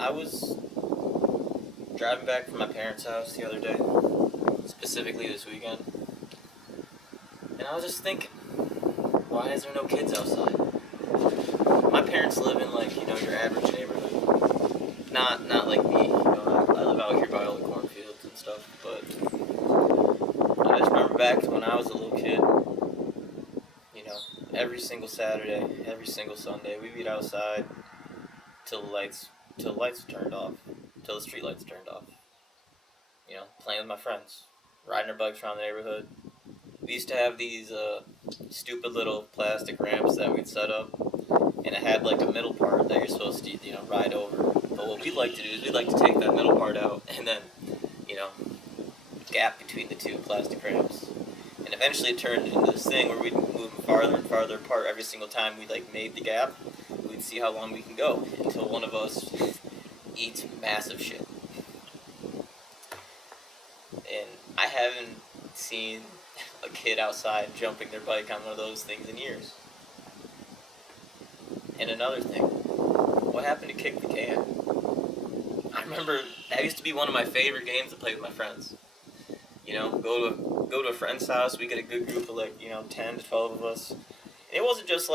I was driving back from my parents' house the other day, specifically this weekend, and I was just thinking, why is there no kids outside? My parents live in your average neighborhood. Not like me, I live out here by all the cornfields and stuff, but I just remember back to when I was a little kid, every single Saturday, every single Sunday, we'd be outside till the lights were turned off, till the street lights turned off. Playing with my friends, riding our bikes around the neighborhood. We used to have these stupid little plastic ramps that we'd set up, and it had like a middle part that you're supposed to, ride over. But what we'd like to do is we'd like to take that middle part out and then, you know, gap between the two plastic ramps. And eventually it turned into this thing where we'd move farther and farther apart every single time we made the gap. We'd see how long we can go until one of us eats massive shit. And I haven't seen a kid outside jumping their bike on one of those things in years. And another thing, what happened to kick the can? I remember that used to be one of my favorite games to play with my friends. Go to a friend's house, we get a good group of 10 to 12 of us. And it wasn't just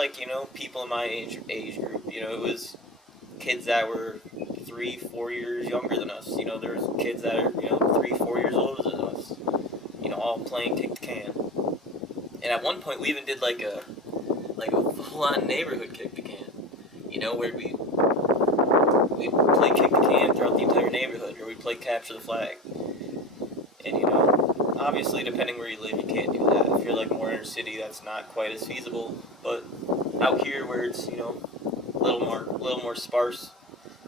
people in my age group, it was kids that were 3-4 years younger than us. There's kids that are 3-4 years older than us, all playing kick the can. And at one point we even did like a full-on neighborhood kick the can, where we play kick the can throughout the entire neighborhood, or we play capture the flag. And obviously depending where you live, you can't do that. If you're more inner city, that's not quite as feasible. But out here where it's a little more sparse,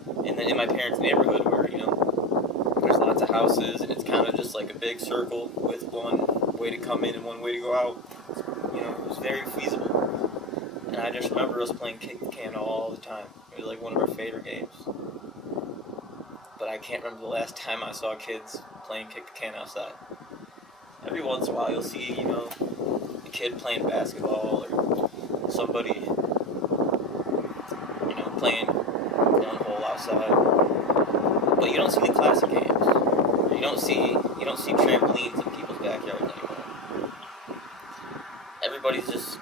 and then in my parents' neighborhood where there's lots of houses and it's kind of just like a big circle with one way to come in and one way to go out. It was very feasible. And I just remember us playing kick the can all the time. It was one of our favorite games. But I can't remember the last time I saw kids playing kick the can outside. Every once in a while you'll see, a kid playing basketball or somebody, playing cornhole outside. But you don't see the classic games. You don't see trampolines in people's backyards anymore. Everybody's just,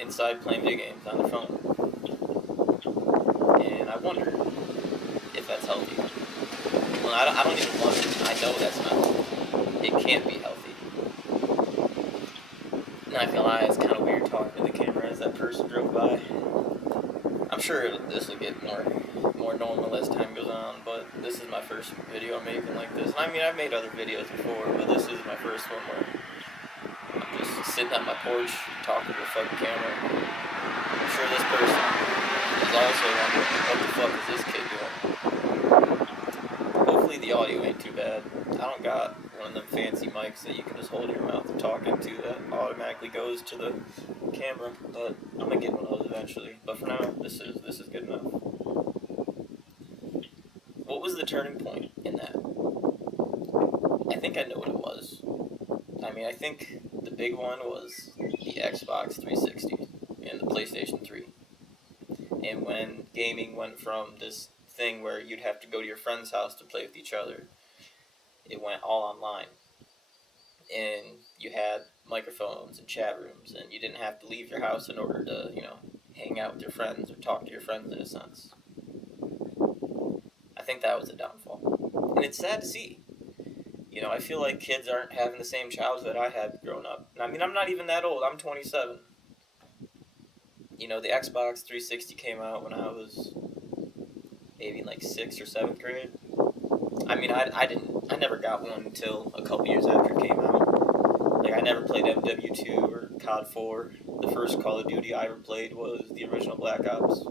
inside playing video games on their phone. And I wonder if that's healthy. Well, I don't even want it. I know that's not healthy. It can't be healthy. Not gonna lie, it's kind of weird talking to the camera as that person drove by. I'm sure this will get more normal as time goes on, but this is my first video I'm making like this. And I've made other videos before, but this is my first one where I'm just sitting on my porch talking to a fucking camera. I'm sure this person is also wondering, what the fuck is this kid doing? Hopefully the audio ain't too bad. I don't got one of them fancy mics that you can just hold your mouth and talk into that automatically goes to the camera, but I'm gonna get one of those eventually. But for now, this is good enough. What was the turning point in that? I think I know what it was. I think the big one was the Xbox 360 and the PlayStation 3. And when gaming went from this thing where you'd have to go to your friend's house to play with each other, it went all online. And you had microphones and chat rooms, and you didn't have to leave your house in order to, hang out with your friends or talk to your friends in a sense. I think that was a downfall. And it's sad to see. I feel like kids aren't having the same childhood I had growing up. I'm not even that old. I'm 27. The Xbox 360 came out when I was maybe in 6th or 7th grade. I never got one until a couple years after it came out. I never played MW2 or COD 4. The first Call of Duty I ever played was the original Black Ops.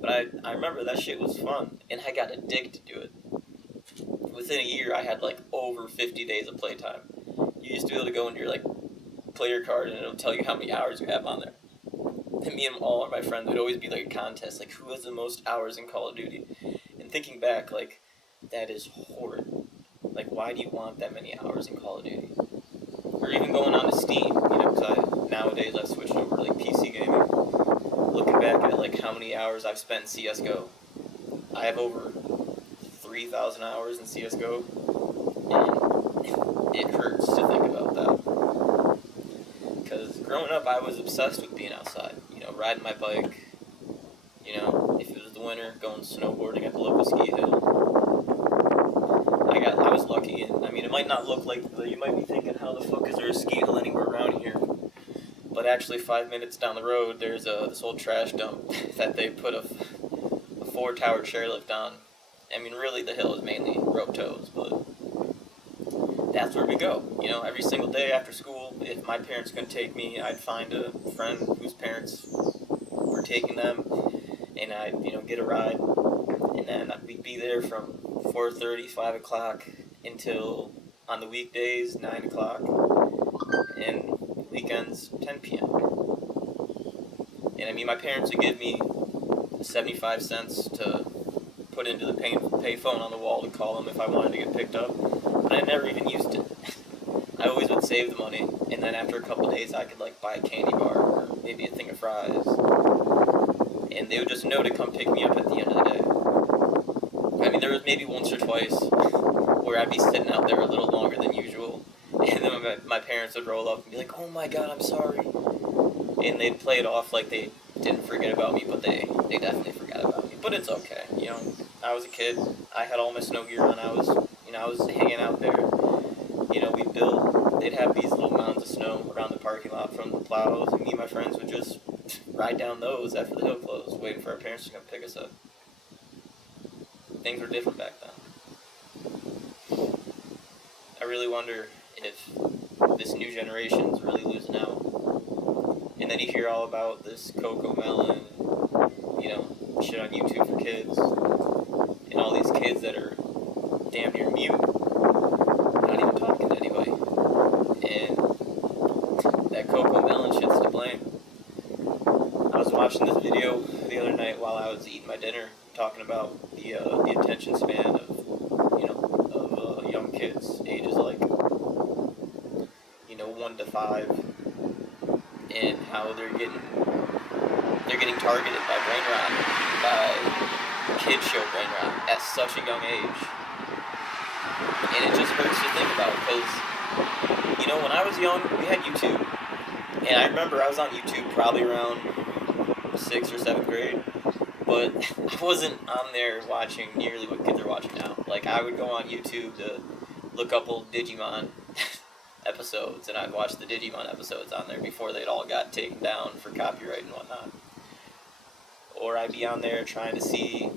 But I remember that shit was fun, and I got addicted to it. Within a year, I had over 50 days of playtime. You used to be able to go into your player card, and it'll tell you how many hours you have on there. And me and all of my friends would always be a contest, who has the most hours in Call of Duty. And thinking back, that is horrid. Why do you want that many hours in Call of Duty? Or even going on to Steam, because nowadays I've switched over to PC gaming. Looking back at how many hours I've spent in CSGO, I have over 3,000 hours in CSGO, and it hurts to think about that. Because growing up, I was obsessed with being outside. You know, riding my bike. You know, if it was the winter, going snowboarding at the local ski hill. I was lucky, and I mean, it might not look like, you might be thinking, how the fuck is there a ski hill anywhere around here? But actually, 5 minutes down the road, there's this old trash dump that they put a 4-tower chairlift on. I mean, really, the hill is mainly rope tows, but that's where we go. You know, every single day after school, if my parents couldn't take me, I'd find a friend whose parents were taking them, and I'd, you know, get a ride, and then we'd be there from 4:30, 5 o'clock until, on the weekdays, 9 o'clock, and weekends, 10 p.m. And I mean, my parents would give me 75 cents to put into the pay phone on the wall to call them if I wanted to get picked up, but I never even used it. I always would save the money, and then after a couple days I could like buy a candy bar or maybe a thing of fries, and they would just know to come pick me up at the end of the day. I mean, there was maybe once or twice where I'd be sitting out there a little longer than usual, and then my parents would roll up and be like, "Oh my God, I'm sorry," and they'd play it off like they didn't forget about me, but they definitely forgot about me. But it's okay, you know. I was a kid. I had all my snow gear on. I was hanging out there. You know, they'd have these little mounds of snow around the parking lot from the plows, and me and my friends would just ride down those after the hill closed, waiting for our parents to come pick us up. Things were different back then. I really wonder if this new generation's really losing out. And then you hear all about this Coco Melon, you know, shit on YouTube for kids, and all these kids that are damn near mute, not even talking to anybody, and that Coco Melon shit's to blame. I was watching this video the other night while I was eating my dinner, talking about the attention span of young kids, ages like 1 to 5, and how they're getting targeted by brain rot, by kids show brain rot at such a young age, and it just hurts to think about because when I was young we had YouTube, and I remember I was on YouTube probably around 6th or 7th grade. But I wasn't on there watching nearly what kids are watching now. Like, I would go on YouTube to look up old Digimon episodes, and I'd watch the Digimon episodes on there before they'd all got taken down for copyright and whatnot. Or I'd be on there trying to see,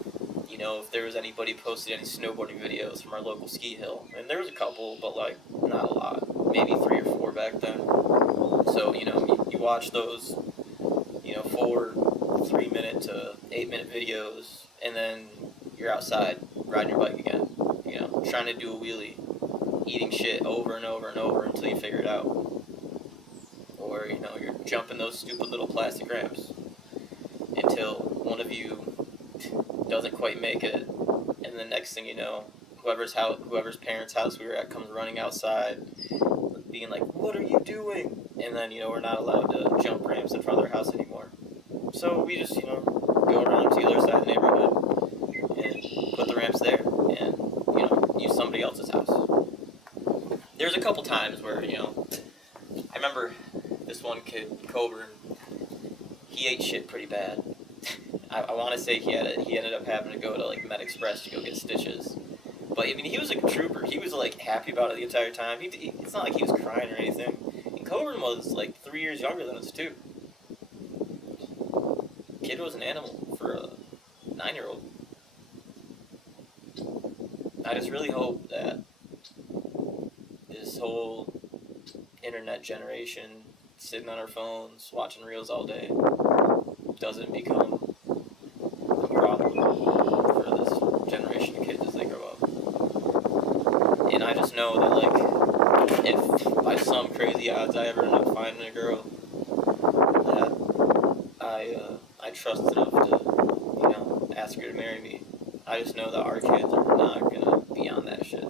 if there was anybody posted any snowboarding videos from our local ski hill. And there was a couple, but, not a lot. Maybe 3 or 4 back then. So, you watch those, 4 3-minute to 8-minute videos, and then you're outside riding your bike again, trying to do a wheelie, eating shit over and over and over until you figure it out. Or, you're jumping those stupid little plastic ramps until one of you doesn't quite make it, and the next thing you know, whoever's parents' house we were at comes running outside, being like, "What are you doing?" And then, we're not allowed to jump ramps in front of their house anymore. So we just, go around to the other side of the neighborhood and put the ramps there and, use somebody else's house. There's a couple times where, I remember this one kid, Coburn, he ate shit pretty bad. I want to say he ended up having to go to, Med Express to go get stitches. But, I mean, he was a trooper. He was, happy about it the entire time. It's not like he was crying or anything. And Coburn was, 3 years younger than us, too. Kid was an animal for a 9-year-old. I just really hope that this whole internet generation, sitting on our phones, watching reels all day, doesn't become a problem for this generation of kids as they grow up. And I just know that, if by some crazy odds I ever end up finding a girl that I trust enough to, ask her to marry me, I just know that our kids are not going to be on that shit.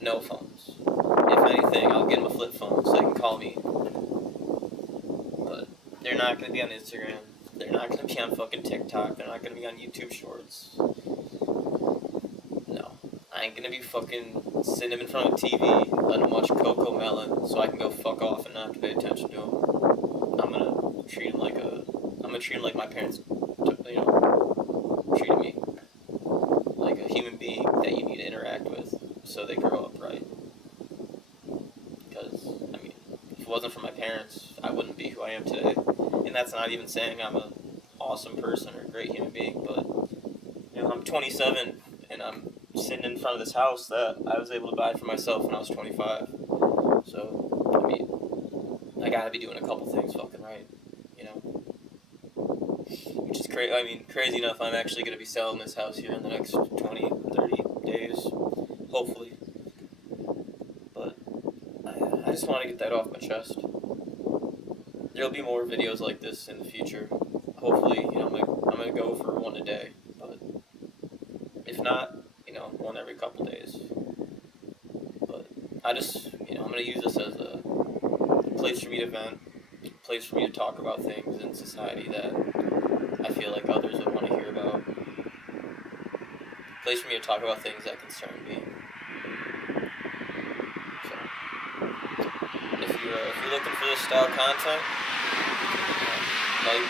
No phones. If anything, I'll get them a flip phone so they can call me. But they're not going to be on Instagram. They're not going to be on fucking TikTok. They're not going to be on YouTube Shorts. ain't gonna be fucking sitting him in front of a TV, let him watch Coco Melon, so I can go fuck off and not have to pay attention to him. I'm gonna treat him like my parents, treated me, like a human being that you need to interact with, so they grow up right. Because I mean, if it wasn't for my parents, I wouldn't be who I am today. And that's not even saying I'm an awesome person or a great human being, but I'm 27 and I'm sitting in front of this house that I was able to buy for myself when I was 25. So, I mean, I gotta be doing a couple things fucking right, Which is crazy. I mean, crazy enough, I'm actually gonna be selling this house here in the next 20, 30 days, hopefully. But I just want to get that off my chest. There'll be more videos like this in the future. Hopefully, I'm gonna go for one a day. But if not, one every couple days. But I just, I'm gonna use this as a place for me to vent, a place for me to talk about things in society that I feel like others would want to hear about. A place for me to talk about things that concern me. So, if you're looking for this style content, like,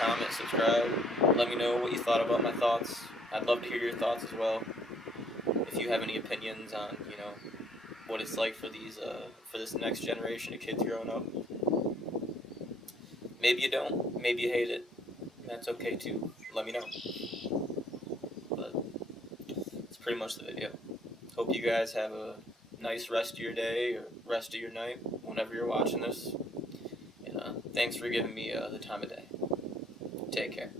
comment, subscribe. Let me know what you thought about my thoughts. I'd love to hear your thoughts as well. If you have any opinions on, what it's like for this next generation of kids growing up. Maybe you don't. Maybe you hate it. That's okay too. Let me know. But it's pretty much the video. Hope you guys have a nice rest of your day or rest of your night whenever you're watching this. And thanks for giving me the time of day. Take care.